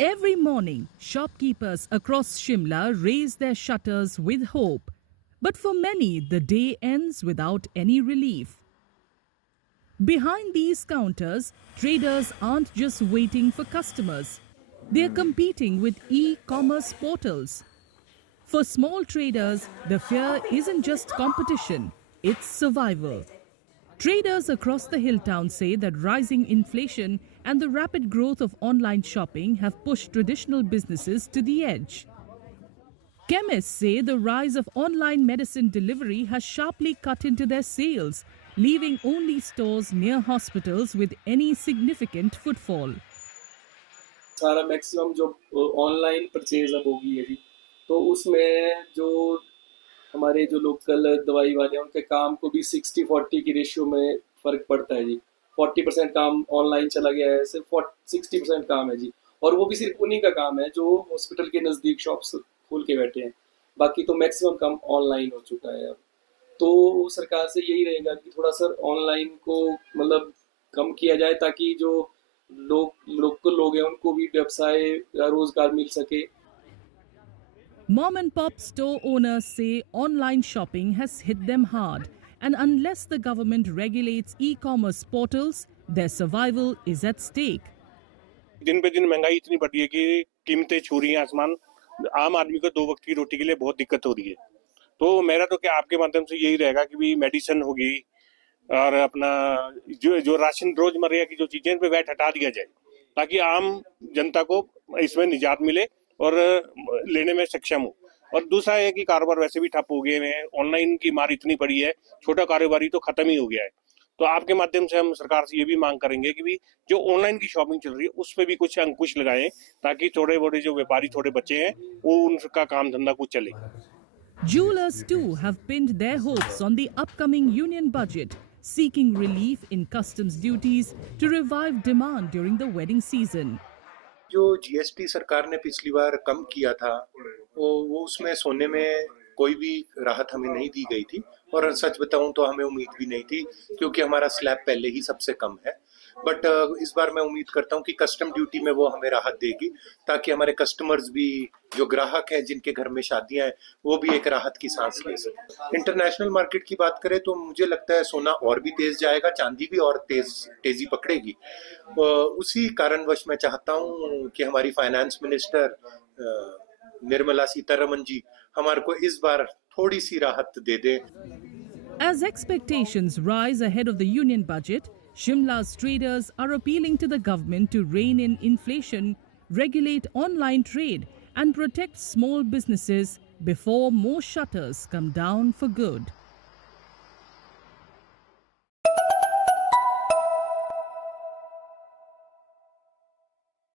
Every morning, shopkeepers across Shimla raise their shutters with hope. But for many, the day ends without any relief. Behind these counters, traders aren't just waiting for customers. They're competing with e-commerce portals. For small traders, the fear isn't just competition, it's survival. Traders across the hill town say that rising inflation and the rapid growth of online shopping have pushed traditional businesses to the edge. Chemists say the rise of online medicine delivery has sharply cut into their sales, leaving only stores near hospitals with any significant footfall. सारा maximum जो online purchase अब होगी है जी, तो उसमें जो हमारे जो लोकल दवाई वाले हैं उनके काम को भी 60-40 की रेशियो में फ़र्क पड़ता है जी। 40% काम ऑनलाइन चला गया है, सिर्फ 60% काम है जी, और वो भी सिर्फ उन्हीं का काम है जो हॉस्पिटल के नज़दीक शॉप्स खोल के बैठे हैं। बाकी तो मैक्सिमम काम ऑनलाइन हो चुका है अब। तो सरकार से यही रहेगा कि थोड़ा सा ऑनलाइन को मतलब कम किया जाए, ताकि जो लोकल लोग हैं उनको भी व्यवसाय या रोजगार मिल सके। Mom and pop store owners say online shopping has hit them hard, and unless the government regulates e-commerce portals, their survival is at stake. दिन पे दिन महंगाई इतनी बढ़ रही है कि कीमतें छू रही हैं आसमान। आम आदमी को 2 वक्त की रोटी के लिए बहुत दिक्कत हो रही है। तो मेरा तो क्या आपके माध्यम से यही रहेगा कि भी मेडिसिन होगी और अपना जो राशन रोजमर्रा की जो चीजें इन पे वैट हटा दिया जाए, ताकि आम जनता को इसमें निजात मिले और लेने में सक्षम हो। और दूसरा है कि कारोबार वैसे भी ठप हो गए हैं, ऑनलाइन की मार इतनी पड़ी है, छोटा कारोबारी तो खत्म ही हो गया है। तो आपके माध्यम से हम सरकार से ये भी मांग करेंगे कि भी जो ऑनलाइन की शॉपिंग चल रही है उस पे भी कुछ अंकुश लगाएं, ताकि थोड़े बड़े जो व्यापारी थोड़े बच्चे हैं वो उनका काम धंधा कुछ चले। Jewelers too have pinned their hopes on the upcoming union budget, seeking relief in customs duties to revive demand during the wedding season. जो जीएसटी सरकार ने पिछली बार कम किया था, वो उसमें सोने में कोई भी राहत हमें नहीं दी गई थी, और सच बताऊं तो हमें उम्मीद भी नहीं थी, क्योंकि हमारा स्लैब पहले ही सबसे कम है। बट इस बार मैं उम्मीद करता हूं कि कस्टम ड्यूटी में वो हमें राहत देगी, ताकि हमारे कस्टमर्स भी, जो ग्राहक हैं जिनके घर में शादियां हैं, वो भी एक राहत की सांस ले सकें। इंटरनेशनल मार्केट की बात करें तो मुझे लगता है सोना और भी तेज जाएगा, चांदी भी और तेजी पकड़ेगी। उसी कारणवश मैं चाहता हूं कि हमारी फाइनेंस मिनिस्टर निर्मला सीतारमण जी हमारे को इस बार थोड़ी सी राहत दे दे। As expectations rise ahead of the union budget, Shimla's traders are appealing to the government to rein in inflation, regulate online trade, and protect small businesses before more shutters come down for good.